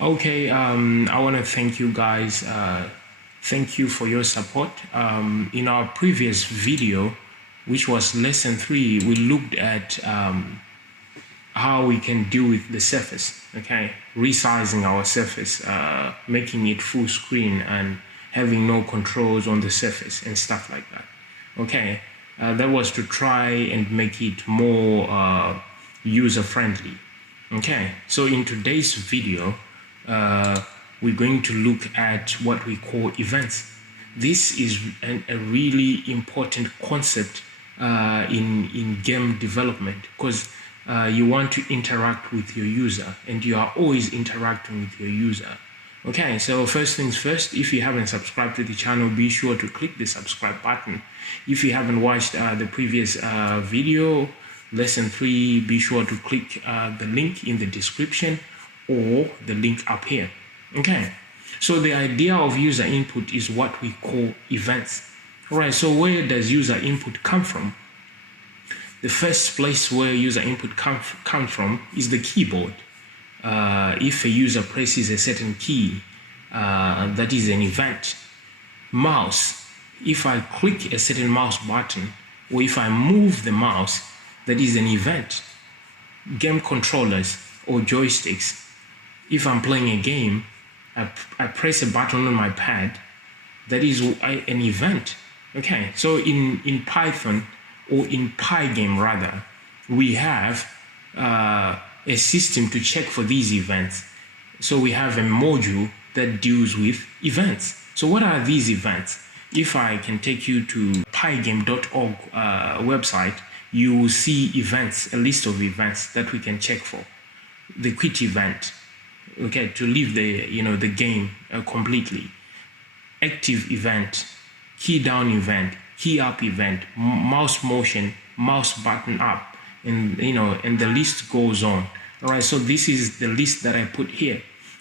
Okay, I want to thank you guys. Thank you for your support. In our previous video, which was lesson 3, we looked at how we can deal with the surface, okay? Resizing our surface, making it full screen and having no controls on the surface and stuff like that, okay? That was to try and make it more user-friendly, okay? So in today's video, we're going to look at what we call events. This is a really important concept in game development, because you want to interact with your user, and you are always interacting with your user. Okay, so first things first, if you haven't subscribed to the channel, be sure to click the subscribe button. If you haven't watched the previous video, lesson 3, be sure to click the link in the description or the link up here. Okay, so the idea of user input is what we call events. All right, so where does user input come from? The first place where user input comes from is the keyboard. If a user presses a certain key, that is an event. Mouse, if I click a certain mouse button, or if I move the mouse, that is an event. Game controllers or joysticks, if I'm playing a game, I press a button on my pad, that is an event. Okay, so in Python, or in Pygame rather, we have a system to check for these events. So we have a module that deals with events. So what are these events? If I can take you to pygame.org website, you will see events, a list of events that we can check for. The quit event, okay, to leave the game completely. Active event, key down event, key up event, mouse motion, mouse button up, and and the list goes on. All right, so this is the list that I put here: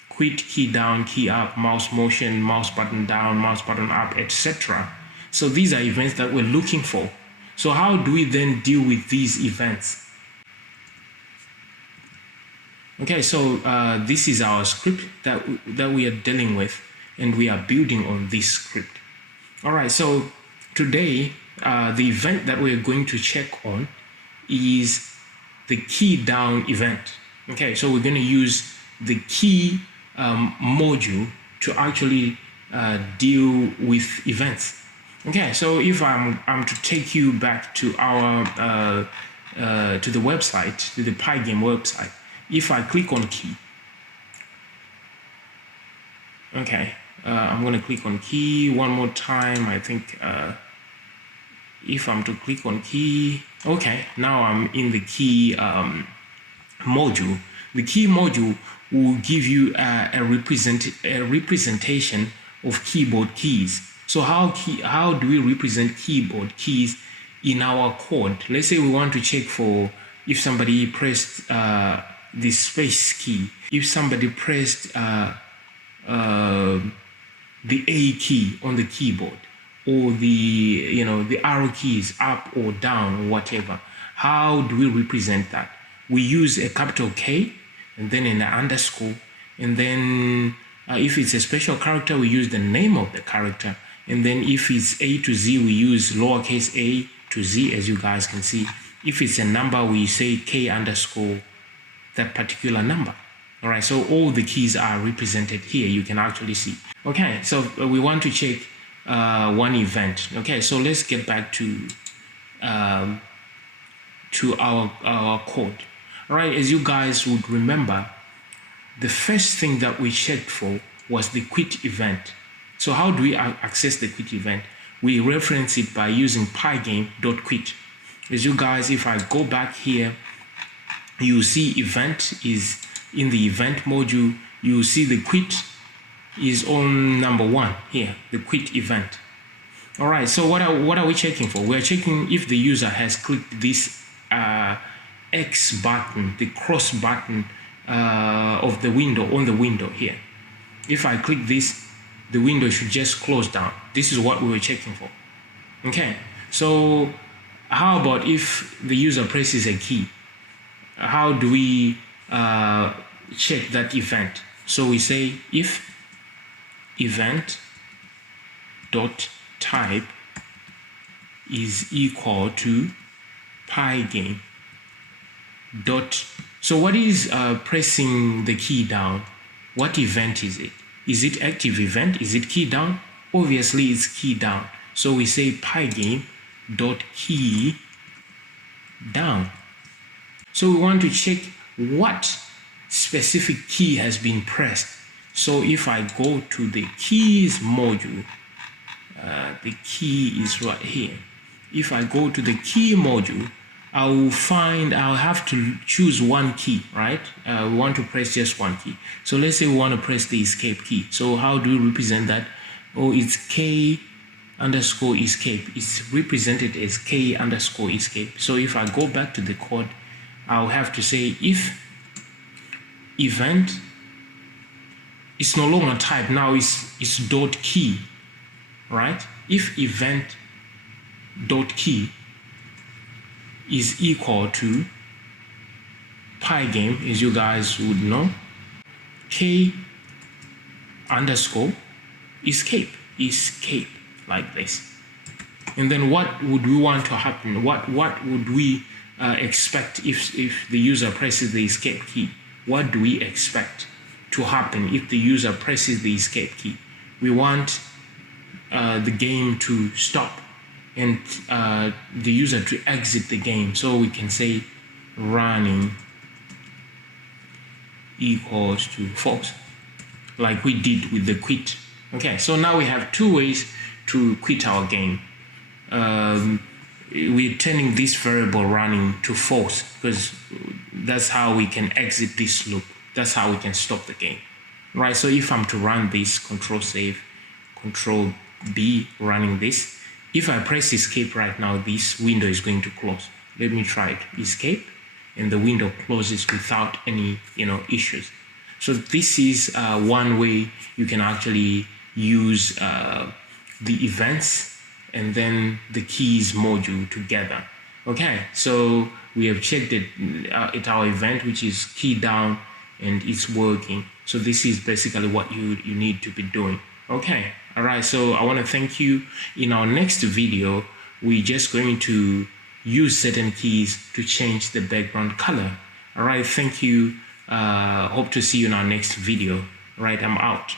quit, key down, key up, mouse motion, mouse button down, mouse button up, etc. So these are events that we're looking for. So how do we then deal with these events? Okay, so this is our script that we are dealing with, and we are building on this script. All right, so today the event that we're going to check on is the key down event. Okay, so we're going to use the key module to actually deal with events. Okay, so if I'm to take you back to our to the website, to the Pygame website, if I click on key, okay, I'm going to click on key one more time. I think if I'm to click on key, okay, now I'm in the key module. The key module will give you a representation of keyboard keys. So how do we represent keyboard keys in our code? Let's say we want to check for if somebody pressed the space key, if somebody pressed the A key on the keyboard, or the arrow keys up or down or whatever. How do we represent that? We use a capital K and then an underscore, and then if it's a special character, we use the name of the character, and then if it's A to Z, we use lowercase a to Z, as you guys can see. If it's a number, we say K underscore that particular number. All right, so all the keys are represented here. You can actually see. Okay, so we want to check one event. Okay, so let's get back to our code. All right, as you guys would remember, the first thing that we checked for was the quit event. So how do we access the quit event? We reference it by using pygame.quit. As you guys, if I go back here, you see event is in the event module. You see the quit is on number 1 here, the quit event. All right, so what are we checking for? We're checking if the user has clicked this X button, the cross button of the window, on the window here. If I click this, the window should just close down. This is what we were checking for. Okay, so how about if the user presses a key? How do we check that event? So we say if event dot type is equal to Pygame dot. So what is pressing the key down? What event is it? Is it active event? Is it key down? Obviously it's key down. So we say Pygame dot key down. So we want to check what specific key has been pressed. So if I go to the keys module, the key is right here. If I go to the key module, I'll have to choose one key, right? We want to press just one key. So let's say we want to press the escape key. So how do we represent that? Oh, it's K underscore escape. It's represented as K underscore escape. So if I go back to the code, I'll have to say if event, it's no longer type, now it's dot key, right? If event dot key is equal to Pygame, as you guys would know, K underscore escape, like this. And then what would we want to happen? What would we expect if the user presses the escape key? What do we expect to happen if the user presses the escape key? We want the game to stop and the user to exit the game. So we can say running equals to false, like we did with the quit. Okay, so now we have two ways to quit our game. We're turning this variable running to false because that's how we can exit this loop. That's how we can stop the game, right? So if I'm to run this, Control Save, Control B, running this, if I press escape right now, this window is going to close. Let me try it. Escape, and the window closes without any issues. So this is one way you can actually use the events and then the keys module together. Okay, so we have checked it at our event, which is key down, and it's working. So this is basically what you need to be doing. Okay, all right, so I want to thank you. In our next video, we're just going to use certain keys to change the background color. All right, thank you. Hope to see you in our next video. All right, I'm out.